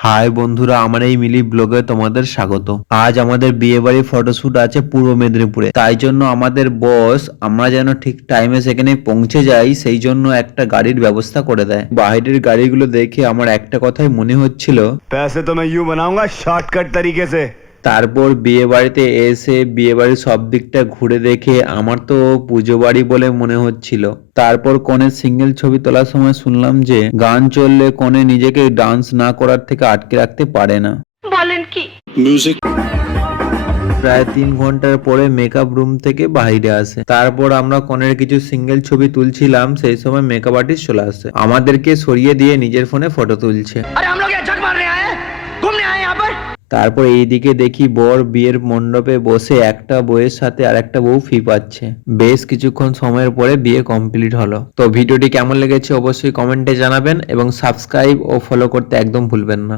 High বন্ধুরা, আমার এই মিলি ব্লগে তোমাদের স্বাগত। আজ আমাদের বিয়ে বাড়ির ফটোশুট আছে পূর্ব মেদিনীপুরে। তাই জন্য আমাদের বস আমরা যেন ঠিক টাইমে সেখানে পৌঁছে যাই সেই জন্য একটা গাড়ির ব্যবস্থা করে দেয়। বাইরের গাড়িগুলো দেখে আমার একটা কথাই মনে হচ্ছিল, पैसे तो मैं यूं बनाऊंगा शॉर्टकट तरीके से। তারপর বিয়ে বাড়িতে এসে বিয়ে বাড়ির সব দিকটা ঘুরে দেখে আমার তো পুজো বাড়ি বলে মনে হচ্ছিল। তারপর কনের সিঙ্গেল ছবি তোলার সময় শুনলাম যে গান চললে কনে নিজেকে ডান্স না করার থেকে আটকে রাখতে পারে না। বলেন কি? প্রায় 3 ঘন্টার পরে মেকআপ রুম থেকে বাইরে আসে। তারপর আমরা কনের কিছু সিঙ্গেল ছবি তুলছিলাম, সেই সময় মেকআপ আর্টিস্ট চলে আসে, আমাদেরকে সরিয়ে দিয়ে নিজের ফোনে ফটো তুলছে। अरे हम लोग यहाँ झक मारने आए हैं, घूमने आए हैं यहाँ पर। তারপর এইদিকে দেখি বর বিয়ের মণ্ডপে বসে একটা বউয়ের সাথে আর একটা বউ ফি পাচ্ছে। বেশ কিছুক্ষণ সময়ের পরে বিয়ে কমপ্লিট হলো। তো ভিডিওটি কেমন লেগেছে অবশ্যই কমেন্টে জানাবেন এবং সাবস্ক্রাইব ও ফলো করতে একদম ভুলবেন না।